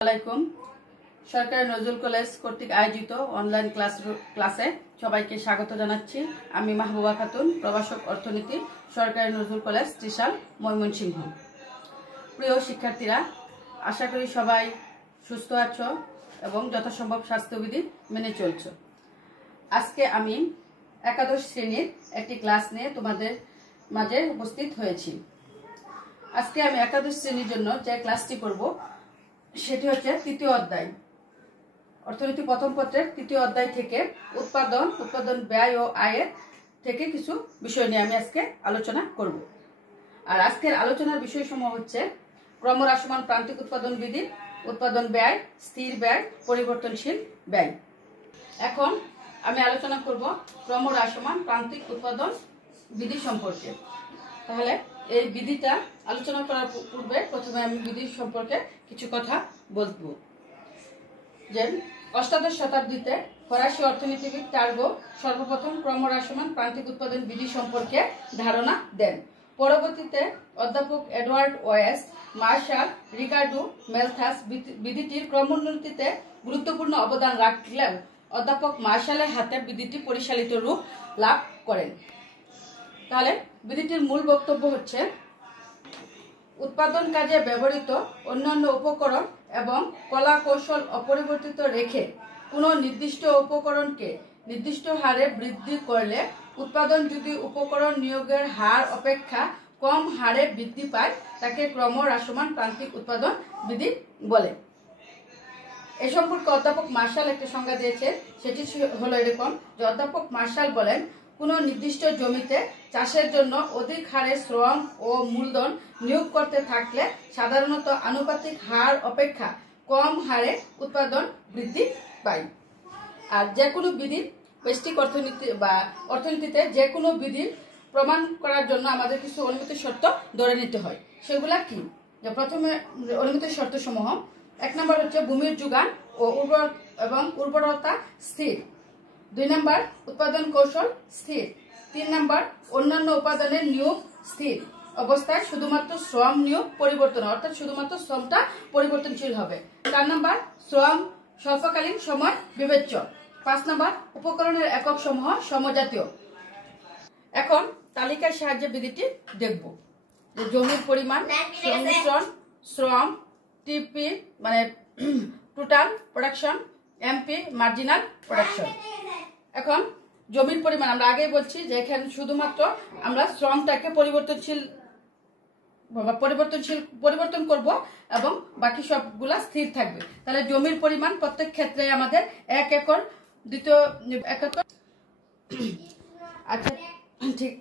আসসালামাইকুম। সরকারি নজরুল কলেজ কর্তৃক আয়োজিত অনলাইন ক্লাসে সবাইকে স্বাগত জানাচ্ছি। আমি মাহবুবা খাতুন, প্রভাষক অর্থনীতি, সরকারি নজরুল কলেজ ত্রিশাল, ময়মনসিংহ। প্রিয় শিক্ষার্থীরা, আশা করি সবাই সুস্থ আছো এবং যথাসম্ভব স্বাস্থ্যবিধি মেনে চলছো। আজকে আমি একাদশ শ্রেণীর একটি ক্লাস নিয়ে তোমাদের মাঝে উপস্থিত হয়েছি। আজকে আমি একাদশ শ্রেণীর জন্য যে ক্লাসটি করব সেটি হচ্ছে তৃতীয় অধ্যায়, অর্থনীতি প্রথম পত্রের তৃতীয় অধ্যায় থেকে উৎপাদন ব্যয় ও আয়ের থেকে কিছু বিষয় নিয়ে আমি আজকে আলোচনা করব। আর আজকের আলোচনার বিষয়সমূহ হচ্ছে ক্রমহ্রাসমান প্রান্তিক উৎপাদন বিধি, উৎপাদন ব্যয়, স্থির ব্যয়, পরিবর্তনশীল ব্যয়। এখন আমি আলোচনা করব ক্রমহ্রাসমান প্রান্তিক উৎপাদন বিধি সম্পর্কে। তাহলে এই বিধিটা আলোচনা করার পূর্বে প্রথমে আমি বিধি সম্পর্কে কিছু কথা বলবো। যে অষ্টাদশ শতাব্দীতে ফরাসি অর্থনীতিবিদ টার্গো সর্বপ্রথম ক্রমহ্রাসমান প্রান্তিক উৎপাদন বিধি সম্পর্কে ধারণা দেন। পরবর্তীতে অধ্যাপক এডওয়ার্ড ওয়েস, মার্শাল, রিকার্ডো, মেলথাস বিধিটির ক্রমোন্নতিতে গুরুত্বপূর্ণ অবদান রাখলেও অধ্যাপক মার্শালের হাতে বিধিটি পরিচালিত রূপ লাভ করেন। তাহলে বিধিটির মূল বক্তব্য হচ্ছে উৎপাদন কাজে ব্যবহৃত অন্যান্য উপকরণ এবং কলা কৌশল অপরিবর্তিত রেখে কোনো নির্দিষ্ট উপকরণকে নির্দিষ্ট হারে বৃদ্ধি করলে উৎপাদন যদি উপকরণ নিয়োগের হার অপেক্ষা কম হারে বৃদ্ধি পায় তাকে ক্রমহ্রাসমান প্রান্তিক উৎপাদন বিধি বলে। এ সম্পর্কে অধ্যাপক মার্শাল একটি সংজ্ঞা দিয়েছে। সেটি হলো এরকম যে অধ্যাপক মার্শাল বলেন, কোনো নির্দিষ্ট জমিতে চাষের জন্য অধিক হারে শ্রম ও মূলধন নিয়োগ করতে থাকলে সাধারণত আনুপাতিক হার অপেক্ষা কম হারে উৎপাদন বৃদ্ধি পায়। আর যে কোনো বিধির ব্যষ্টিক অর্থনীতি বা অর্থনীতিতে যে কোনো বিধির প্রমাণ করার জন্য আমাদের কিছু অনুমিত শর্ত ধরে নিতে হয়। সেগুলা কি? যে প্রথমে অনুমিত শর্ত সমূহ, 1 নম্বর হচ্ছে ভূমির যোগান ও উর্বরতা স্থির, 2 নম্বর উৎপাদন কৌশল স্থির, 3 নম্বর অন্যান্য উপাদানের নিয়োগ স্থির অবস্থায় শুধুমাত্র শ্রম নিয়োগ পরিবর্তন, অর্থাৎ শুধুমাত্র শ্রমটা পরিবর্তনশীল হবে, 4 নম্বর শ্রম স্বল্পকালীন সময় বিবেচ্য, 5 নম্বর উপকরণের একক সমূহ সমজাতীয়। এখন তালিকার সাহায্যে বিধিটি দেখব। যে জমির পরিমাণ, সংমিশ্রণ, শ্রম, টিপি মানে total production, MP marginal production. এখন জমির পরিমাণ আমরা আগেই বলছি যে এখানে শুধুমাত্র আমরা শ্রমটাকে পরিবর্তন করব এবং বাকি সবগুলা স্থির থাকবে। তাহলে জমির পরিমাণ প্রত্যেক ক্ষেত্রে আমাদের 1 একর, দ্বিতীয় 1 একর। আচ্ছা, ঠিক।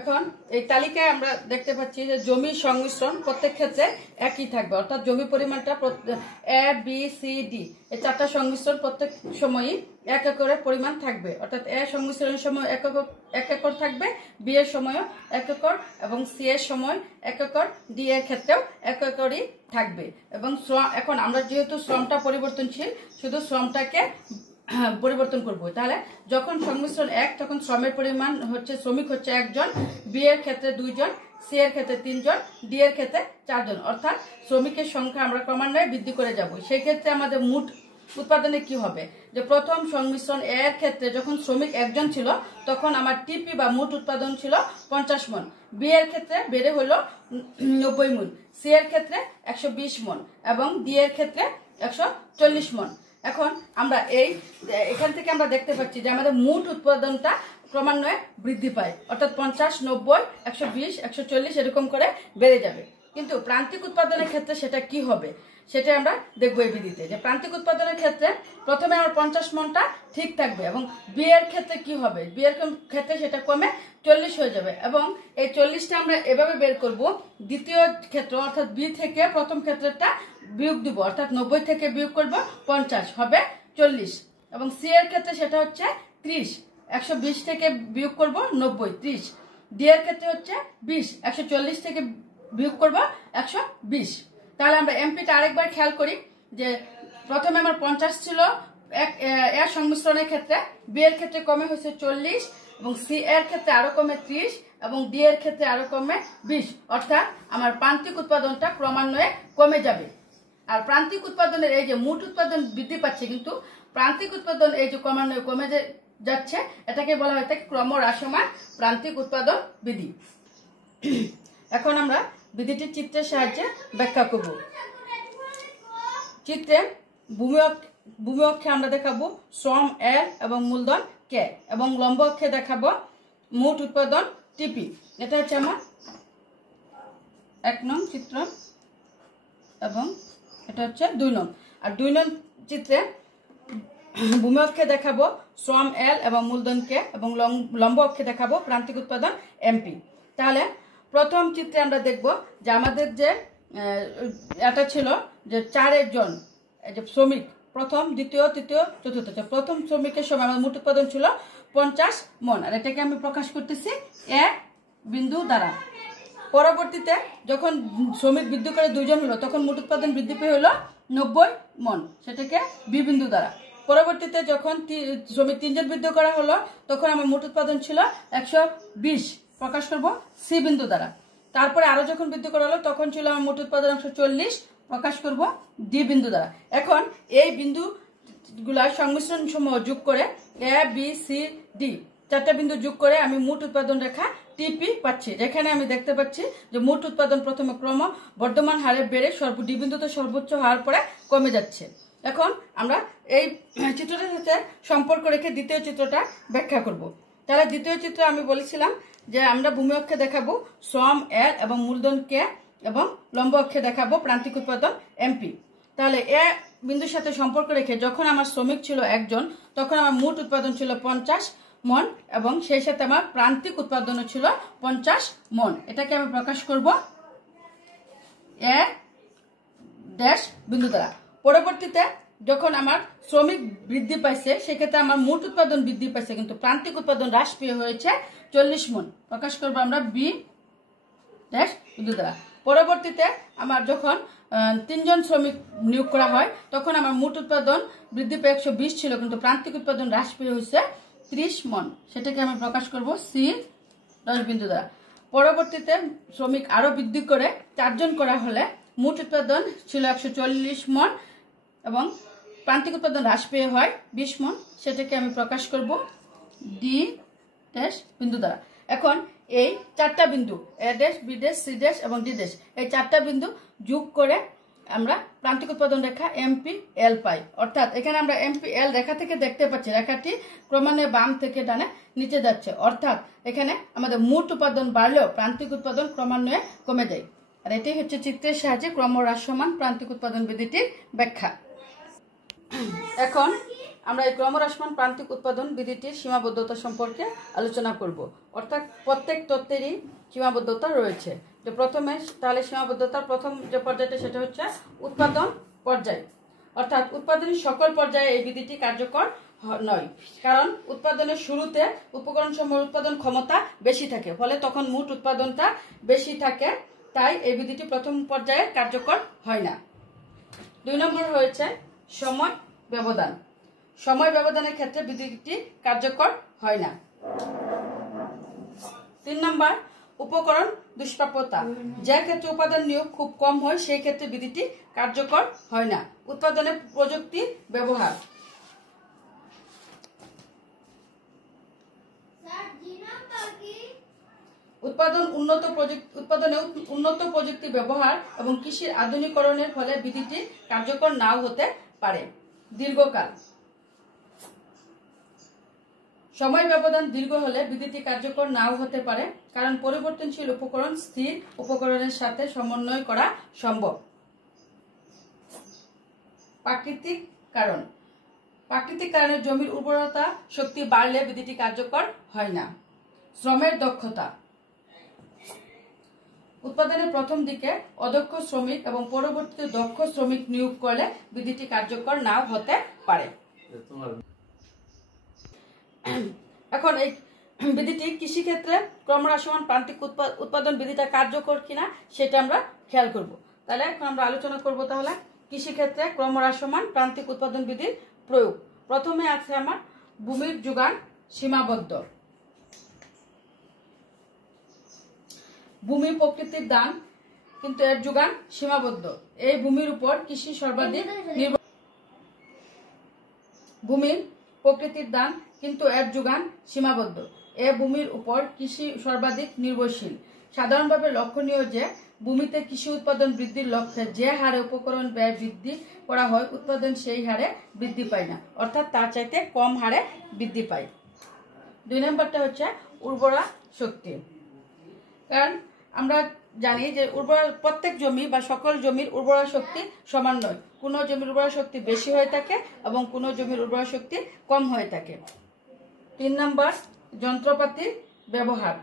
এখন এই তালিকায় আমরা দেখতে পাচ্ছি যে জমির সংমিশ্রণ প্রত্যেক ক্ষেত্রে একই থাকবে, অর্থাৎ জমি পরিমাণটা এ বি সি ডি এই 4টা সংমিশ্রণ প্রত্যেক সময়ই 1 একরের পরিমাণ থাকবে। অর্থাৎ এ সংমিশ্রণের সময় 1 একর থাকবে, বি এর সময়ও 1 একর এবং সি এর সময় 1 একর, ডি এর ক্ষেত্রেও 1 একরই থাকবে। এবং এখন আমরা যেহেতু শ্রমটা পরিবর্তনশীল, শুধু শ্রমটাকে পরিবর্তন করব। তাহলে যখন সংমিশ্রণ 1 তখন শ্রমের পরিমাণ হচ্ছে শ্রমিক হচ্ছে 1 জন, বি এর ক্ষেত্রে 2 জন, সি এর ক্ষেত্রে 3 জন, ডি এর ক্ষেত্রে 4 জন, অর্থাৎ শ্রমিকের সংখ্যা আমরা ক্রমান্বয়ে বৃদ্ধি করে যাব। সেই ক্ষেত্রে আমাদের মোট উৎপাদনে কি হবে? যে প্রথম সংমিশ্রণ এর ক্ষেত্রে যখন শ্রমিক 1 জন ছিল তখন আমার টিপি বা মোট উৎপাদন ছিল 50 মণ, বি এর ক্ষেত্রে বেড়ে হলো 90 মণ, সি এর ক্ষেত্রে 120 মণ এবং ডি এর ক্ষেত্রে 140 মণ। এখন আমরা এখান থেকে আমরা দেখতে পাচ্ছি যে আমাদের মোট উৎপাদনটা ক্রমান্বয়ে বৃদ্ধি পায়, অর্থাৎ 50, 90, 120, 140 এরকম করে বেড়ে যাবে। কিন্তু প্রান্তিক উৎপাদনের ক্ষেত্রে সেটা কি হবে সেটা আমরা দেখবো এই বিধিতে। যে প্রান্তিক উৎপাদনের ক্ষেত্রে প্রথমে আমার 50 মণটা ঠিক থাকবে এবং বি এর ক্ষেত্রে কি হবে? বি এর ক্ষেত্রে সেটা কমে 40 হয়ে যাবে এবং এই 40টা আমরা এভাবে বের করব। দ্বিতীয় ক্ষেত্র অর্থাৎ বি থেকে প্রথম ক্ষেত্রটা বিয়োগ দিব, অর্থাৎ 90 থেকে বিয়োগ করব 50 হবে 40 এবং সি এর ক্ষেত্রে সেটা হচ্ছে 30, 120 থেকে বিয়োগ করব 90, 30, ডি এর ক্ষেত্রে হচ্ছে 20, 140 থেকে বিয়োগ করব 120। তাহলে আমরা এমপিটা আরেকবার খেয়াল করি যে প্রথমে আমার 50 ছিল এর সংমিশ্রণের ক্ষেত্রে, বি এর ক্ষেত্রে কমে হয়েছে 40 এবং সি এর ক্ষেত্রে আরো কমে 30 এবং ডি এর ক্ষেত্রে আরো কমে 20, অর্থাৎ আমার প্রান্তিক উৎপাদনটা ক্রমান্বয়ে কমে যাবে। আর প্রান্তিক উৎপাদনের এই যে মোট উৎপাদন বৃদ্ধি পাচ্ছে, কিন্তু প্রান্তিক উৎপাদন এই যে ক্রমান্বয়ে কমে যাচ্ছে, এটাকে বলা হয় থাকে ক্রমহ্রাসমান প্রান্তিক উৎপাদন বিধি। এখন আমরা বিধিটি চিত্রের সাহায্যে ব্যাখ্যা করব। চিত্রে ভূমি অক্ষে আমরা দেখাবো শ্রম এল এবং মূলধন কে, এবং লম্ব অক্ষে দেখাবো মোট উৎপাদন টিপি। এটা হচ্ছে আমার 1 নং চিত্র এবং এটা হচ্ছে 2 নং। আর 2 নং চিত্রে ভূমি অক্ষে দেখাবো শ্রম এল এবং মূলধন কে, এবং লম্ব অক্ষে দেখাবো প্রান্তিক উৎপাদন এমপি। তাহলে প্রথম চিত্রে আমরা দেখব যে আমাদের যে এটা ছিল যে 4 জন যে শ্রমিক, প্রথম, দ্বিতীয়, তৃতীয়, চতুর্থ, প্রথম শ্রমিকের সময় আমাদের মোট উৎপাদন ছিল 50 মণ, আর এটাকে আমি প্রকাশ করতেছি এ বিন্দু দ্বারা। পরবর্তীতে যখন শ্রমিক বৃদ্ধি করে 2 জন হলো, তখন মোট উৎপাদন বৃদ্ধি পেয়ে হলো 90 মণ, সেটাকে বি বিন্দু দ্বারা। পরবর্তীতে যখন শ্রমিক 3 জন বৃদ্ধি করা হলো, তখন আমার মোট উৎপাদন ছিল 120, প্রকাশ করব সি বিন্দু দ্বারা। তারপরে আরো যখন বৃদ্ধি করা হলো, তখন ছিল আমার মোট উৎপাদন 140, প্রকাশ করব ডি বিন্দু দ্বারা। এখন এই বিন্দুগুলার সংমিশ্রণ সমূহ যোগ করে এ বি সি ডি 4টা বিন্দু যোগ করে আমি মোট উৎপাদন রেখা টিপি পাচ্ছি, যেখানে আমি দেখতে পাচ্ছি যে মোট উৎপাদন প্রথমে ক্রম বর্ধমান হারে বেড়ে ডি বিন্দুতে সর্বোচ্চ হওয়ার পরে কমে যাচ্ছে। এখন আমরা এই চিত্রটার সাথে সম্পর্ক রেখে দ্বিতীয় চিত্রটা ব্যাখ্যা করব। তাহলে দ্বিতীয় চিত্র আমি বলেছিলাম যে আমরা ভূমি অক্ষে দেখাবো শ্রম এল এবং মূলধন কে, এবং লম্ব অক্ষে দেখাবো প্রান্তিক উৎপাদন এমপি। তাহলে এ বিন্দুর সাথে সম্পর্ক রেখে যখন আমার শ্রমিক ছিল 1 জন, তখন আমার মোট উৎপাদন ছিল 50 মণ, এবং সেই সাথে আমার প্রান্তিক উৎপাদনও ছিল 50 মণ। এটাকে আমি প্রকাশ করব এ ড্যাশ বিন্দু দ্বারা। পরবর্তীতে যখন আমার শ্রমিক বৃদ্ধি পাইছে, সেক্ষেত্রে আমার মোট উৎপাদন বৃদ্ধি পাইছে, কিন্তু প্রান্তিক উৎপাদন হ্রাস পেয়ে হয়েছে 40 মণ, প্রকাশ করবো আমরা বি ড্যাশ বিন্দু দ্বারা। পরবর্তীতে আমার যখন 3 জন শ্রমিক নিয়োগ করা হয়, তখন আমার মোট উৎপাদন বৃদ্ধি পেয়ে 120 ছিল, কিন্তু প্রান্তিক উৎপাদন হ্রাস পেয়ে হয়েছে 30 মণ, সেটাকে আমি প্রকাশ করব সি ড্যাশ বিন্দু দ্বারা। পরবর্তীতে শ্রমিক আরো বৃদ্ধি করে 4 জন করা হলে মোট উৎপাদন ছিল 140 মণ, এবং প্রান্তিক উৎপাদন হ্রাস পেয়ে হয় 20 মণ, সেটাকে আমি প্রকাশ করব ডি ড্যাশ বিন্দু দ্বারা। এখন এই 4টা বিন্দু A dash, B dash, C dash এবং ডি ড্যাশ, এই 4টা বিন্দু যোগ করে আমরা প্রান্তিক উৎপাদন রেখা এমপি এল পাই। অর্থাৎ এখানে আমরা এমপি এল রেখা থেকে দেখতে পাচ্ছি রেখাটি ক্রমান্বয়ে বাম থেকে ডানে নিচে যাচ্ছে, অর্থাৎ এখানে আমাদের মোট উৎপাদন বাড়লেও প্রান্তিক উৎপাদন ক্রমান্বয়ে কমে যায়। আর এটাই হচ্ছে চিত্রের সাহায্যে ক্রমহ্রাসমান প্রান্তিক উৎপাদন বিধিটির ব্যাখ্যা। এখন আমরা এই ক্রমহ্রাসমান প্রান্তিক উৎপাদন বিধিটির সীমাবদ্ধতা সম্পর্কে আলোচনা করব। অর্থাৎ প্রত্যেক তত্ত্বেরই সীমাবদ্ধতা রয়েছে। যে প্রথমে তাহলে সীমাবদ্ধতার প্রথম যে পর্যায়টা, সেটা হচ্ছে উৎপাদন পর্যায়। অর্থাৎ উৎপাদনের সকল পর্যায়ে এই বিধিটি কার্যকর নয়, কারণ উৎপাদনের শুরুতে উপকরণ সমূহের উৎপাদন ক্ষমতা বেশি থাকে, ফলে তখন মোট উৎপাদনটা বেশি থাকে, তাই এই বিধিটি প্রথম পর্যায়ে কার্যকর হয় না। 2 নম্বর হয়েছে সময় ব্যবধান। সময় ব্যবধানের ক্ষেত্রে বিধিটি কার্যকর হয় না। 3 নম্বর উপকরণ দুষ্প্রাপ্যতা। যে ক্ষেত্রে উপাদান নিয়োগ খুব কম হয়, সেই ক্ষেত্রে বিধিটি কার্যকর হয় না। উৎপাদনের প্রযুক্তি ব্যবহার। উৎপাদনে উন্নত প্রযুক্তি ব্যবহার এবং কৃষির আধুনিকরণের ফলে বিধিটি কার্যকর নাও হতে পারে। দীর্ঘকাল। সময় ব্যবধান দীর্ঘ হলে বিধিটি কার্যকর নাও হতে পারে, কারণ পরিবর্তনশীল উপকরণ স্থির উপকরণের সাথে সমন্বয় করা সম্ভব। প্রাকৃতিক কারণ। প্রাকৃতিক কারণে জমির উর্বরতা শক্তি বাড়লে বিধিটি কার্যকর হয় না। শ্রমের দক্ষতা। উৎপাদনের প্রথম দিকে অদক্ষ শ্রমিক এবং পরবর্তীতে দক্ষ শ্রমিক নিয়োগ করলে বিধিটি কার্যকর নাও হতে পারে। এখন এই বিধিটি কৃষিক্ষেত্রে ক্রমহ্রাসমান প্রান্তিক উৎপাদন বিধিটা কার্যকর কিনা সেটা আমরা খেয়াল করব। তাহলে এখন আমরা আলোচনা করব তাহলে কৃষিক্ষেত্রে ক্রমহ্রাসমান প্রান্তিক উৎপাদন বিধির প্রয়োগ। প্রথমে আছে আমার ভূমির যোগান সীমাবদ্ধ। ভূমি প্রকৃতির দান, কিন্তু এর যোগান সীমাবদ্ধ। এই ভূমির উপর কৃষি সর্বাধিক নির্ভর। ভূমির প্রকৃতির দান কিন্তু এর যোগান সীমাবদ্ধ। এ ভূমির উপর কৃষি সর্বাধিক নির্ভরশীল। সাধারণভাবে লক্ষণীয় যে ভূমিতে কৃষি উৎপাদন বৃদ্ধির লক্ষ্যে যে হারে উপকরণ ব্যয় বৃদ্ধি করা হয়, উৎপাদন সেই হারে বৃদ্ধি পায় না, অর্থাৎ তার চাইতে কম হারে বৃদ্ধি পায়। 2 নম্বরটা হচ্ছে উর্বরা শক্তি। কারণ আমরা জানি যে প্রত্যেক জমি বা সকল জমির উর্বরা শক্তি সমান নয়। কোনো জমির উর্বরা শক্তি বেশি হয়ে থাকে এবং কোনো জমির উর্বরা শক্তি কম হয়ে থাকে। 3 নম্বর যন্ত্রপাতির ব্যবহার।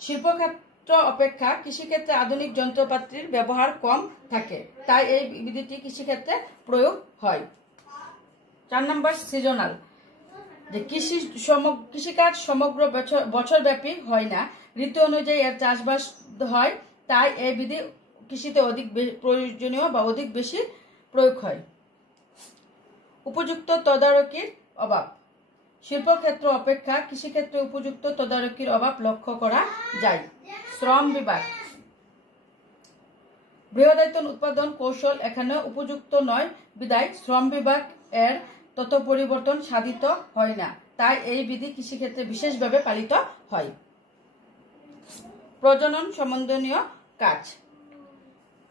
শিল্পক্ষেত্র অপেক্ষা কৃষিক্ষেত্রে আধুনিক যন্ত্রপাতির ব্যবহার কম থাকে, তাই এই বিধিটি কৃষিক্ষেত্রে প্রয়োগ হয়। 4 নম্বর সিজনাল। যে কৃষিকাজ সমগ্র বছরব্যাপী হয় না, ঋতু অনুযায়ী এর চাষবাস হয়, তাই এই বিধি কৃষিতে অধিক প্রয়োজনীয় বা অধিক বেশি প্রয়োগ হয়। উপযুক্ত তদারকির অভাব। শিল্পক্ষেত্র অপেক্ষা কৃষিক্ষেত্রে উপযুক্ত তদারকির অভাব লক্ষ্য করা যায়। শ্রম বিভাগ। বৃহদায়তন উৎপাদন কৌশল এখানে উপযুক্ত নয় বিধায় শ্রম বিভাগ এর তত পরিবর্তন সাধিত হয় না, তাই এই বিধি কৃষিক্ষেত্রে বিশেষভাবে পালিত হয়। প্রজনন সম্বন্ধীয় কাজ।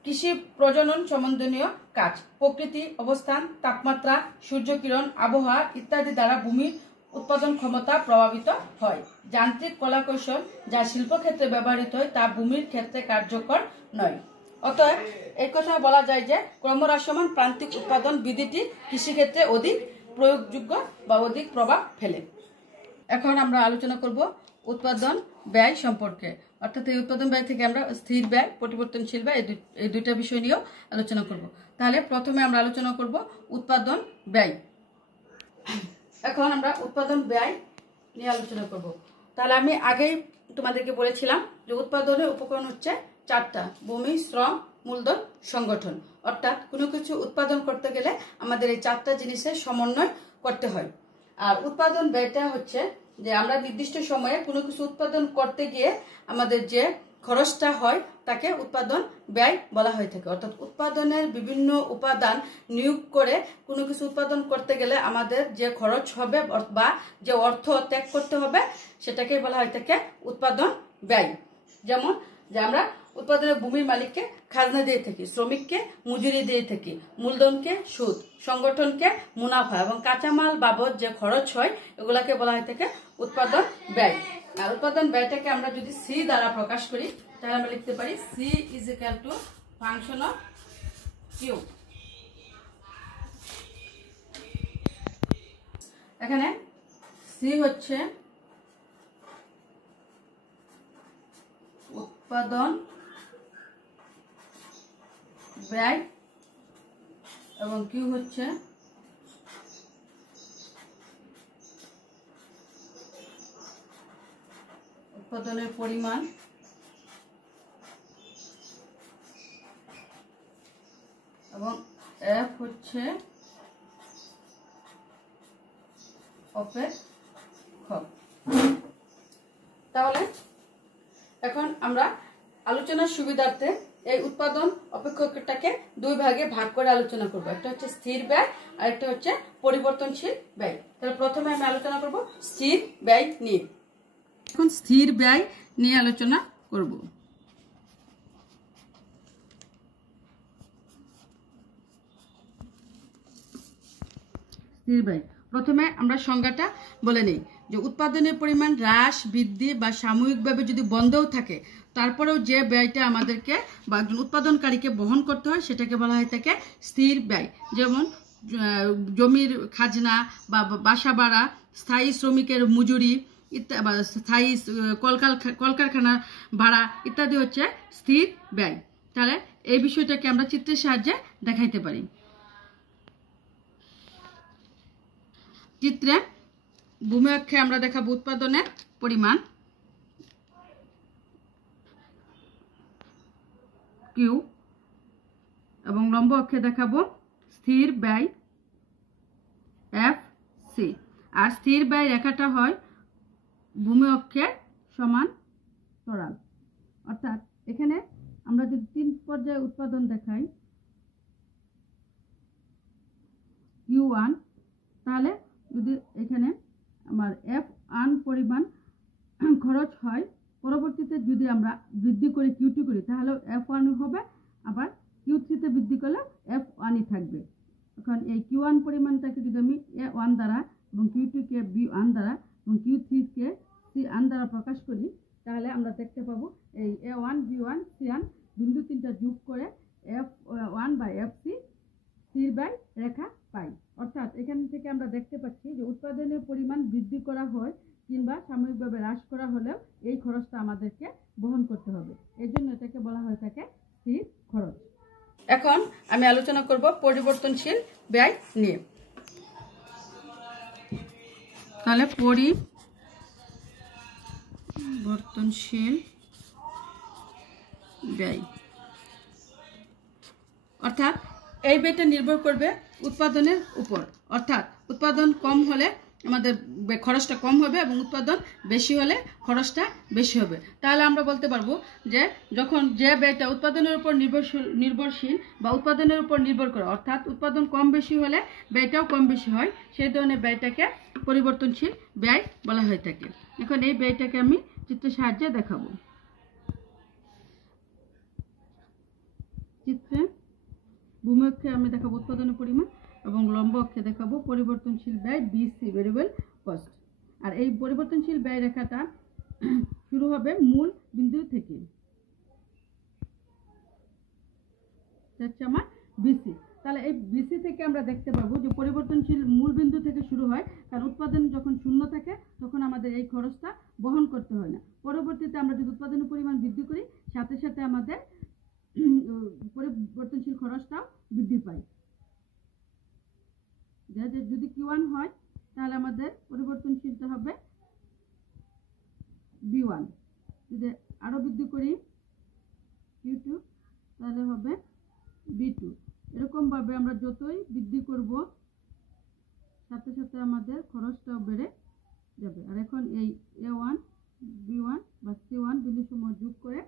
কৃষি প্রজনন সম্বন্ধীয় কাজ প্রকৃতি, অবস্থান, তাপমাত্রা, সূর্যকিরণ, আবহাওয়া ইত্যাদি দ্বারা ভূমির উৎপাদন ক্ষমতা প্রভাবিত হয়। যান্ত্রিক কলাকৌশল যা শিল্পক্ষেত্রে ব্যবহৃত হয় তা ভূমির ক্ষেত্রে কার্যকর নয়। অতএব এই কথা বলা যায় যে ক্রমহ্রাসমান প্রান্তিক উৎপাদন বিধিটি কৃষিক্ষেত্রে অধিক প্রয়োগযোগ্য বা অধিক প্রভাব ফেলে। এখন আমরা আলোচনা করব উৎপাদন ব্যয় সম্পর্কে, অর্থাৎ এই উৎপাদন ব্যয় থেকে আমরা স্থির ব্যয়, পরিবর্তনশীল ব্যয় এই দুইটা বিষয় নিয়েও আলোচনা করব। তাহলে প্রথমে আমরা আলোচনা করব উৎপাদন ব্যয়। এখন আমরা উৎপাদন ব্যয় নিয়ে আলোচনা করব। তাহলে আমি আগেই তোমাদেরকে বলেছিলাম যে উৎপাদনের উপকরণ হচ্ছে 4টা: ভূমি, শ্রম, মূলধন, সংগঠন। অর্থাৎ কোনো কিছু উৎপাদন করতে গেলে আমাদের এই 4টা জিনিসের সমন্বয় করতে হয়। আর উৎপাদন ব্যয়টা হচ্ছে যে আমরা নির্দিষ্ট সময়ে কোনো কিছু উৎপাদন করতে গিয়ে আমাদের যে খরচটা হয় তাকে উৎপাদন ব্যয় বলা হয়ে থাকে। অর্থাৎ উৎপাদনের বিভিন্ন উপাদান নিয়োগ করে কোনো কিছু উৎপাদন করতে গেলে আমাদের যে খরচ হবে বা যে অর্থ ত্যাগ করতে হবে সেটাকে বলা হয়ে থাকে উৎপাদন ব্যয়। যেমন যে আমরা উৎপাদনের ভূমির মালিককে খাজনা দিয়ে থাকি, শ্রমিককে মজুরি দিয়ে থাকি, মূলধনকে সুদ, সংগঠনকে মুনাফা এবং কাঁচামাল বাবদ যে খরচ হয় এগুলাকে বলা হয়ে থাকে উৎপাদন ব্যয়। আর উৎপাদন ব্যয়টাকে আমরা যদি সি দ্বারা প্রকাশ করি তাহলে আমরা লিখতে পারি C is equal to function of Q. এখানে সি হচ্ছে উৎপাদন ব্যয় এবং কিউ হচ্ছে উৎপাদনের পরিমাণ এবং এফ হচ্ছে অপেক্ষক। তাহলে এখন আমরা আলোচনার সুবিধার্থে এই উৎপাদন অপেক্ষকটাকে 2 ভাগে ভাগ করে আলোচনা করব। একটা হচ্ছে স্থির ব্যয় আর একটা হচ্ছে পরিবর্তনশীল ব্যয়। তাহলে প্রথমে আমি আলোচনা করব স্থির ব্যয় নিয়ে। এখন স্থির ব্যয় নিয়ে আলোচনা করব। স্থির ব্যয় প্রথমে আমরা সংজ্ঞাটা বলে নেই যে উৎপাদনের পরিমাণ হ্রাস, বৃদ্ধি বা সাময়িকভাবে যদি বন্ধও থাকে তারপরেও যে ব্যয়টা আমাদেরকে বা একজন উৎপাদনকারীকে বহন করতে হয় সেটাকে বলা হয় থাকে স্থির ব্যয়। যেমন জমির খাজনা বা বাসা ভাড়া, স্থায়ী শ্রমিকের মজুরি ইত্যাদি, স্থায়ী কলকারখানা ভাড়া ইত্যাদি হচ্ছে স্থির ব্যয়। তাহলে এই বিষয়টাকে আমরা চিত্রের সাহায্যে দেখাইতে পারি। চিত্রে ভূমি অক্ষে আমরা দেখাবো উৎপাদনের পরিমাণ কিউ এবং লম্ব অক্ষে দেখাবো স্থির ব্যয় এফ সি। আর স্থির ব্যয় রেখাটা হয় ভূমি অক্ষের সমান্তরাল। অর্থাৎ এখানে আমরা যদি 3 পর্যায়ে উৎপাদন দেখাই Q1, তাহলে যদি এখানে আমার F1 পরিমাণ খরচ হয়, পরবর্তীতে যদি আমরা বৃদ্ধি করে Q2 করি তাহলে F1 হবে, আবার Q3 তে বৃদ্ধি করলে F1 থাকবে। এখন এই Q1 পরিমাণটাকে যদি আমি A1 দ্বারা এবং Q2 কে B1 দ্বারা এবং Q3 কে C1 দ্বারা প্রকাশ করি, তাহলে আমরা দেখতে পাবো এই A1 B1 C1 বিন্দু তিনটা যোগ করে F1 বাই FC স্থির বাই রেখা পাই। অর্থাৎ এখান থেকে আমরা দেখতে পাচ্ছি যে উৎপাদনের পরিমাণ বৃদ্ধি করা হয় কিংবা সাময়িকভাবে হ্রাস করা হলেও এই খরচটা আমাদেরকে বহন করতে হবে। এর জন্য এটাকে বলা হয়ে থাকে স্থির খরচ। এখন আমি আলোচনা করব পরিবর্তনশীল ব্যয় নিয়ে। তাহলে পরিবর্তনশীল ব্যয় অর্থাৎ এই ব্যয়টা নির্ভর করবে উৎপাদনের উপর। অর্থাৎ উৎপাদন কম হলে আমাদের খরচটা কম হবে এবং উৎপাদন বেশি হলে খরচটা বেশি হবে। তাহলে আমরা বলতে পারবো যে যখন যে ব্যয়টা উৎপাদনের উপর নির্ভরশীল বা উৎপাদনের উপর নির্ভর করে, অর্থাৎ উৎপাদন কম বেশি হলে ব্যয়টাও কম বেশি হয়, সেই ধরনের ব্যয়টাকে পরিবর্তনশীল ব্যয় বলা হয়ে থাকে। এখন এই ব্যয়টাকে আমি চিত্রের সাহায্যে দেখাবো। চিত্রে ভূমি অক্ষে আমি দেখাবো উৎপাদনের পরিমাণ এবং লম্ব অক্ষে দেখাবো পরিবর্তনশীল ব্যয় BC ভেরিয়েবল কস্ট। আর এই পরিবর্তনশীল ব্যয় রেখাটা শুরু হবে মূল বিন্দু থেকে, হচ্ছে আমার BC। তাহলে এই BC থেকে আমরা দেখতে পাবো যে পরিবর্তনশীল মূল বিন্দু থেকে শুরু হয়, কারণ উৎপাদন যখন শূন্য থাকে তখন আমাদের এই খরচটা বহন করতে হয় না। পরবর্তীতে আমরা যদি উৎপাদনের পরিমাণ বৃদ্ধি করি, সাথে সাথে আমাদের পরিবর্তনশীল খরচটাও বৃদ্ধি পায়। যদি Q1 হয় তাহলে আমাদের পরিবর্তনশীলটা হবে B1, যদি আরো বৃদ্ধি করি Q2 তাহলে হবে B2। এরকম ভাবে আমরা যতই বৃদ্ধি করব সাথে সাথে আমাদের খরচটাও বেড়ে যাবে। আর এখন এই A1 B1 বা C1 বিন্দু সমূহ যোগ করে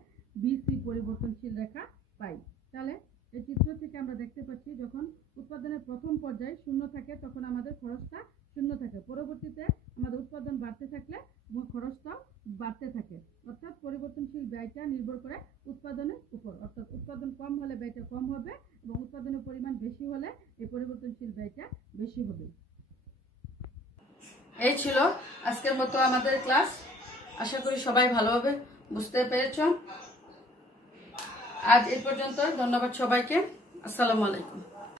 BC পরিবর্তনশীল রেখা পাই। তাহলে এই চিত্র থেকে আমরা দেখতে পাচ্ছি যখন উৎপাদনের প্রথম পর্যায়ে শূন্য থাকে তখন আমাদের খরচটা শূন্য থাকে, পরবর্তীতে আমাদের উৎপাদন বাড়তে থাকলে খরচটাও বাড়তে থাকে। অর্থাৎ পরিবর্তনশীল ব্যয়টা নির্ভর করে উৎপাদনের উপর। অর্থাৎ উৎপাদন কম হলে ব্যয়টা কম হবে এবং উৎপাদনের পরিমাণ বেশি হলে এই পরিবর্তনশীল ব্যয়টা বেশি হবে। এই ছিল আজকের মতো আমাদের ক্লাস। আশা করি সবাই ভালোভাবে বুঝতে পেরেছ। আজ এই পর্যন্ত। ধন্যবাদ সবাইকে। আসসালামু আলাইকুম।